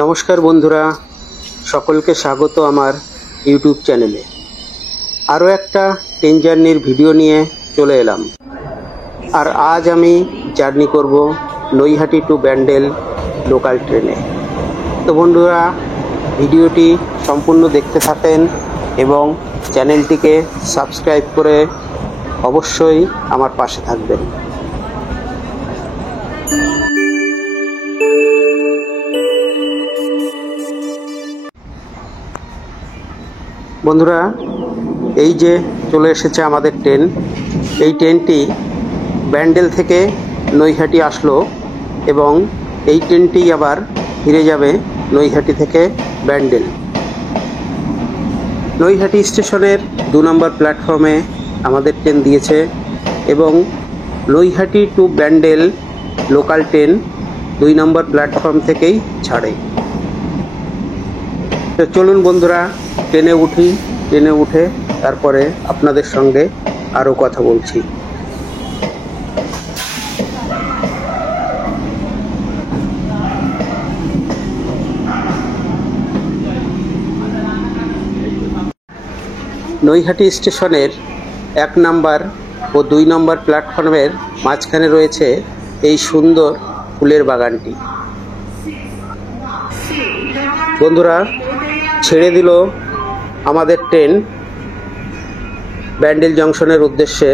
নমস্কার বন্ধুরা, সকলকে স্বাগত আমার ইউটিউব চ্যানেলে। আরও একটা ট্রেন জার্নির ভিডিও নিয়ে চলে এলাম। আর আজ আমি জার্নি করব নৈহাটি টু ব্যান্ডেল লোকাল ট্রেনে। তো বন্ধুরা, ভিডিওটি সম্পূর্ণ দেখতে থাকেন এবং চ্যানেলটিকে সাবস্ক্রাইব করে অবশ্যই আমার পাশে থাকবেন। বন্ধুরা, এই যে চলে এসেছে আমাদের ট্রেন। এই ট্রেনটি ব্যান্ডেল থেকে নৈহাটি আসলো এবং এই ট্রেনটি আবার ফিরে যাবে নৈহাটি থেকে ব্যান্ডেল। নৈহাটি স্টেশনের 2 নম্বর প্ল্যাটফর্মে আমাদের ট্রেন দিয়েছে এবং Naihati to Bandel local train 2 number platform থেকেই ছাড়ে। তো চলুন বন্ধুরা, ট্রেনে উঠি। ট্রেনে উঠে তারপরে আপনাদের সঙ্গে আরও কথা বলছি। নৈহাটি স্টেশনের 1 নম্বর ও 2 নম্বর প্ল্যাটফর্মের মাঝখানে রয়েছে এই সুন্দর ফুলের বাগানটি। বন্ধুরা, ছেড়ে দিল আমাদের ট্রেন ব্যান্ডেল জংশনের উদ্দেশ্যে।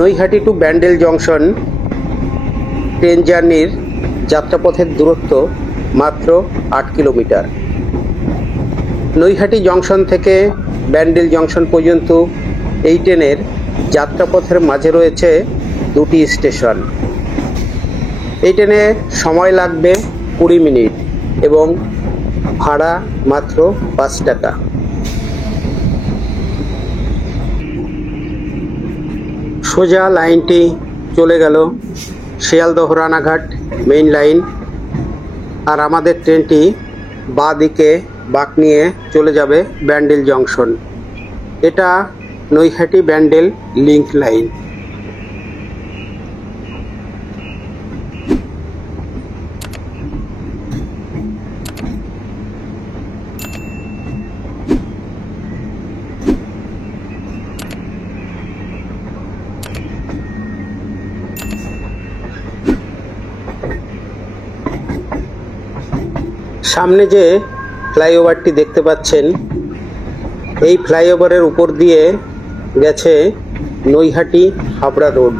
Naihati to Bandel junction train জার্নির যাত্রাপথের দূরত্ব মাত্র 8 কিলোমিটার। নৈহাটি জংশন থেকে ব্যান্ডেল জংশন পর্যন্ত এই ট্রেনের যাত্রাপথের মাঝে রয়েছে 2টি স্টেশন। এই ট্রেনে সময় লাগবে 20 মিনিট এবং ভাড়া মাত্র 5 টাকা। সোজা লাইনটি চলে গেল শিয়ালদহ রানাঘাট মেইন লাইন, আর আমাদের ট্রেনটি বাঁ দিকে বাঁক নিয়ে চলে যাবে ব্যান্ডেল জংশন। এটা নৈহাটি ব্যান্ডেল লিংক লাইন। সামনে যে ফ্লাইওভারটি দেখতে পাচ্ছেন, এই ফ্লাইওভারের উপর দিয়ে গেছে নৈহাটি হাবড়া রোড।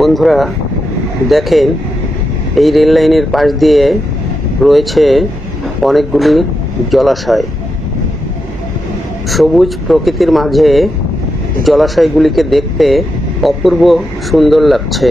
বন্ধুরা দেখেন, এই রেল লাইনের পাশ দিয়ে রয়েছে অনেকগুলি জলাশয়। সবুজ প্রকৃতির মাঝে জলাশয়গুলিকে দেখতে অপূর্ব সুন্দর লাগছে।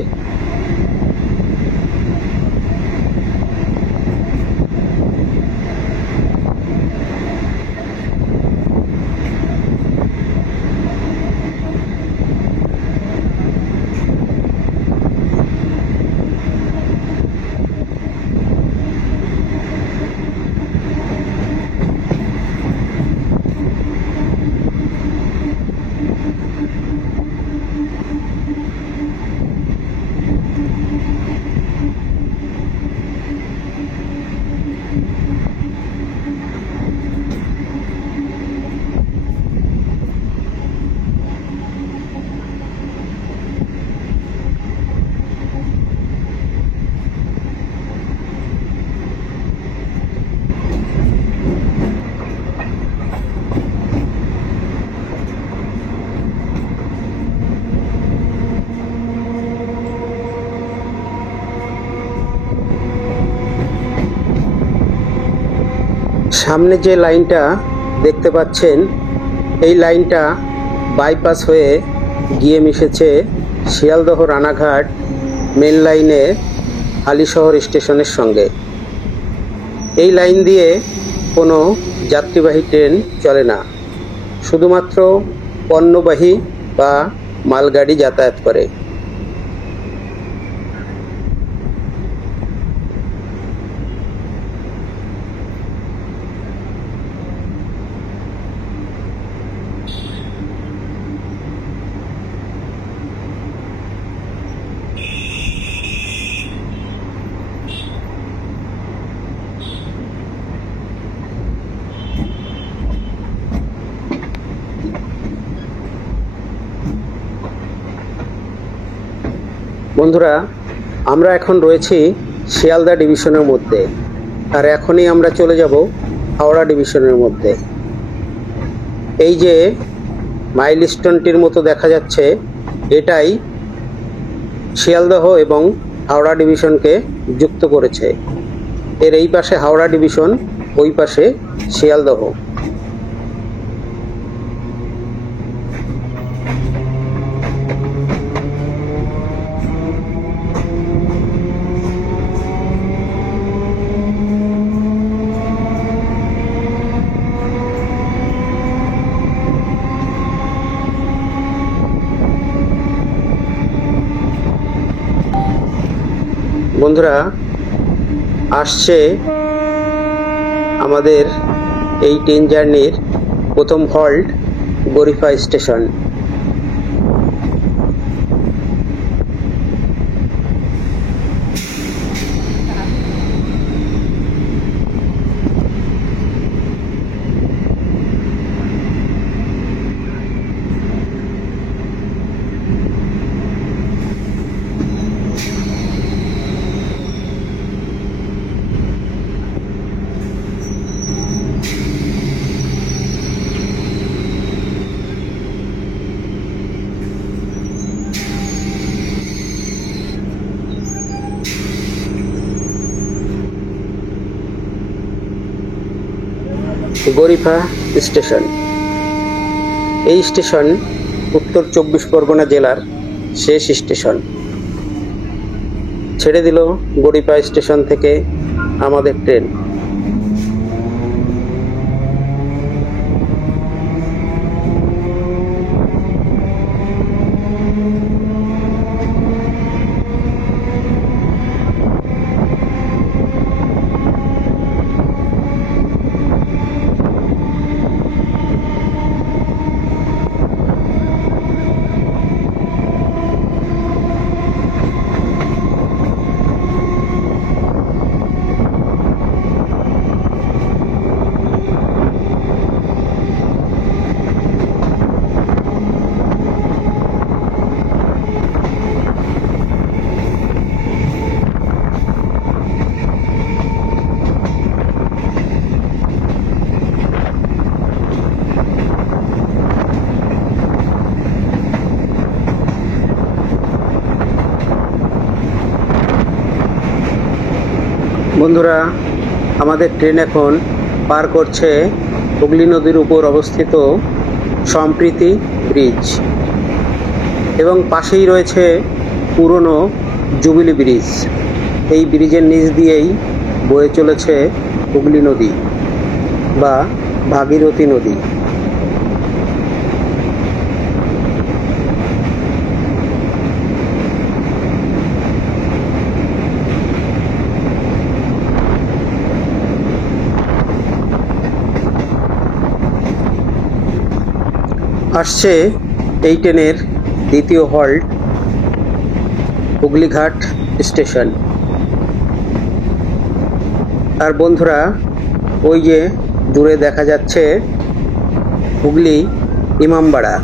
সামনে যে লাইনটা দেখতে পাচ্ছেন, এই লাইনটা বাইপাস হয়ে গিয়ে মিশেছে শিয়ালদহ রানাঘাট মেন লাইনে হালিশহর স্টেশনের সঙ্গে। এই লাইন দিয়ে কোনো যাত্রীবাহী ট্রেন চলে না, শুধুমাত্র পণ্যবাহী বা মালগাড়ি যাতায়াত করে। বন্ধুরা, আমরা এখন রয়েছি শিয়ালদা ডিভিশনের মধ্যে, আর এখনই আমরা চলে যাব হাওড়া ডিভিশনের মধ্যে। এই যে মাইলস্টোনটির মতো দেখা যাচ্ছে, এটাই শিয়ালদহ এবং হাওড়া ডিভিশনকে যুক্ত করেছে। এর এই পাশে হাওড়া ডিভিশন, ওই পাশে শিয়ালদহ। বন্ধুরা, আসছে আমাদের এই ট্রেন জার্নির প্রথম halt Garifa station. Garifa station. এই স্টেশন উত্তর 24 পরগনা জেলার শেষ স্টেশন। ছেড়ে দিল গরিফা স্টেশন থেকে আমাদের ট্রেন। বন্ধুরা, আমাদের ট্রেন এখন পার করছে হুগলি নদীর উপর অবস্থিত সম্প্রীতি ব্রিজ, এবং পাশেই রয়েছে পুরনো জুবিলি ব্রিজ। এই ব্রিজের নিচ দিয়েই বয়ে চলেছে হুগলি নদী বা ভাগীরথী নদী। আসছে এই ট্রেনের দ্বিতীয় হল্ট হুগলিঘাট স্টেশন। আর বন্ধুরা, ওই যে দূরে দেখা যাচ্ছে হুগলি ইমামবাড়া।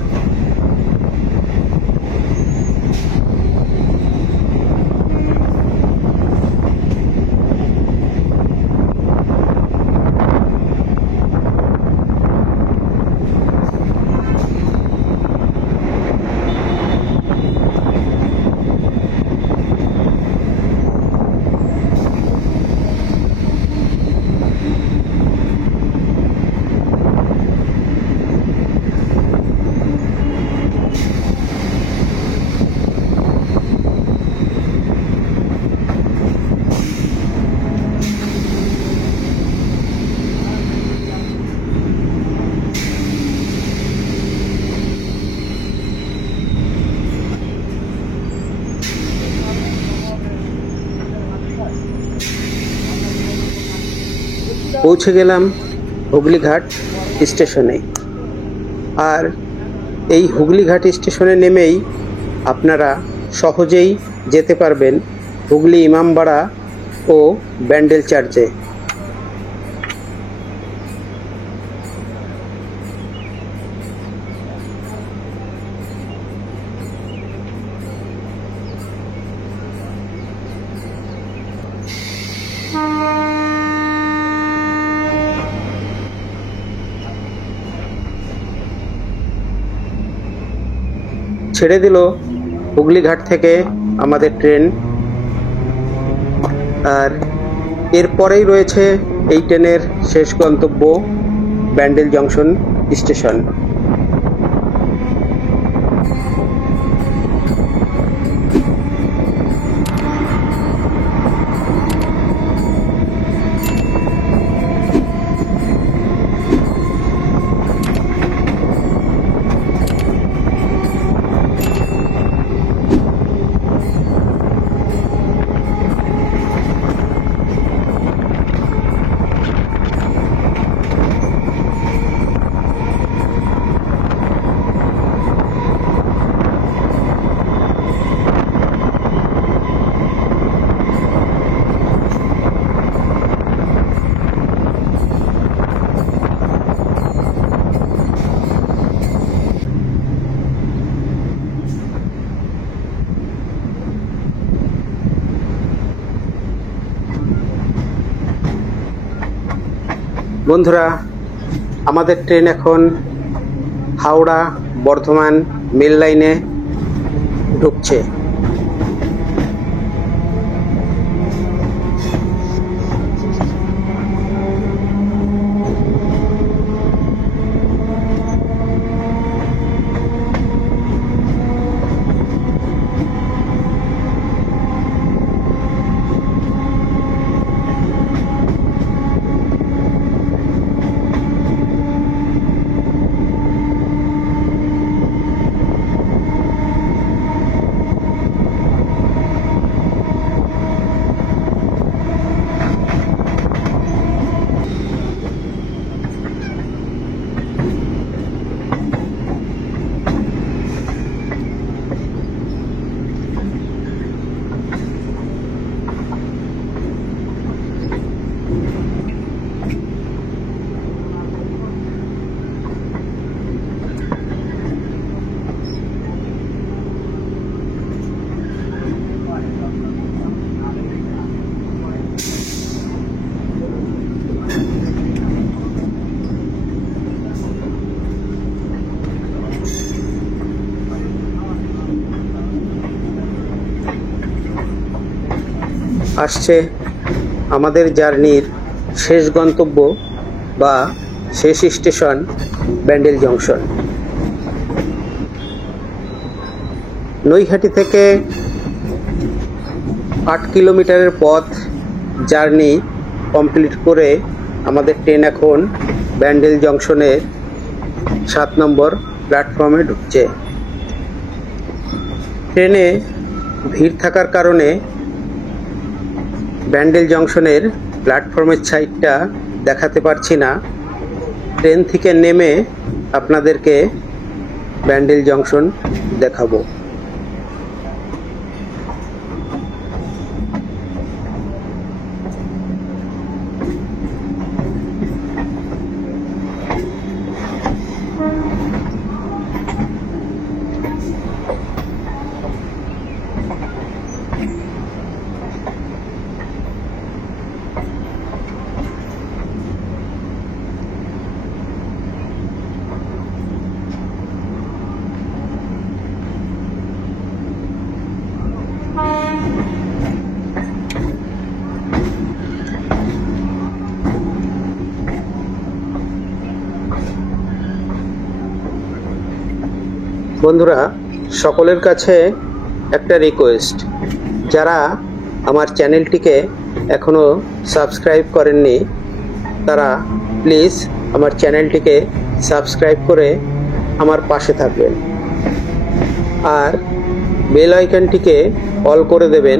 পৌঁছে গেলাম হুগলিঘাট স্টেশনে। আর এই হুগলিঘাট স্টেশনে নেমেই আপনারা সহজেই যেতে পারবেন হুগলি ইমামবাড়া ও ব্যান্ডেল চার্চে। ছেড়ে দিল হুগলিঘাট থেকে আমাদের ট্রেন। আর এরপরেই রয়েছে এই ট্রেনের শেষ গন্তব্য ব্যান্ডেল জংশন স্টেশন। বন্ধুরা, আমাদের ট্রেন এখন হাওড়া বর্ধমান মেল লাইনে ঢুকছে। আসছে আমাদের জার্নির শেষ গন্তব্য বা শেষ স্টেশন ব্যান্ডেল জংশন। নৈহাটি থেকে 8 কিলোমিটারের পথ জার্নি কমপ্লিট করে আমাদের ট্রেন এখন ব্যান্ডেল জংশনের 7 নম্বর প্ল্যাটফর্মে ঢুকছে। ট্রেনে ভিড় থাকার কারণে ব্যান্ডেল জংশনের প্ল্যাটফর্মের সাইডটা দেখাতে পারছি না। ট্রেন থেকে নেমে আপনাদেরকে ব্যান্ডেল জংশন দেখাবো। বন্ধুরা, সকলের কাছে একটা রিকোয়েস্ট, যারা আমার চ্যানেলটিকে এখনও সাবস্ক্রাইব করেননি তারা প্লিজ আমার চ্যানেলটিকে সাবস্ক্রাইব করে আমার পাশে থাকবেন আর বেল আইকনটিকে অল করে দেবেন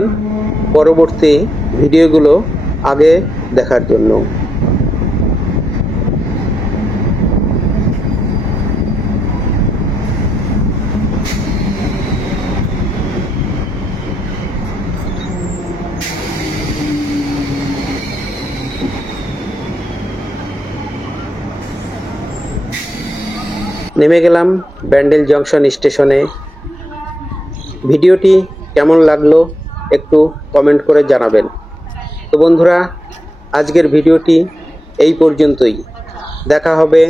পরবর্তী ভিডিওগুলো আগে দেখার জন্য। নেমে গেলাম ব্যান্ডেল জংশন স্টেশনে। ভিডিওটি কেমন লাগলো একটু কমেন্ট করে জানাবেন। তো বন্ধুরা, আজকের ভিডিওটি এই পর্যন্তই। দেখা হবে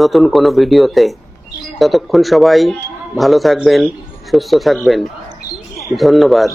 নতুন কোনো ভিডিওতে। ততক্ষণ সবাই ভালো থাকবেন, সুস্থ থাকবেন। ধন্যবাদ।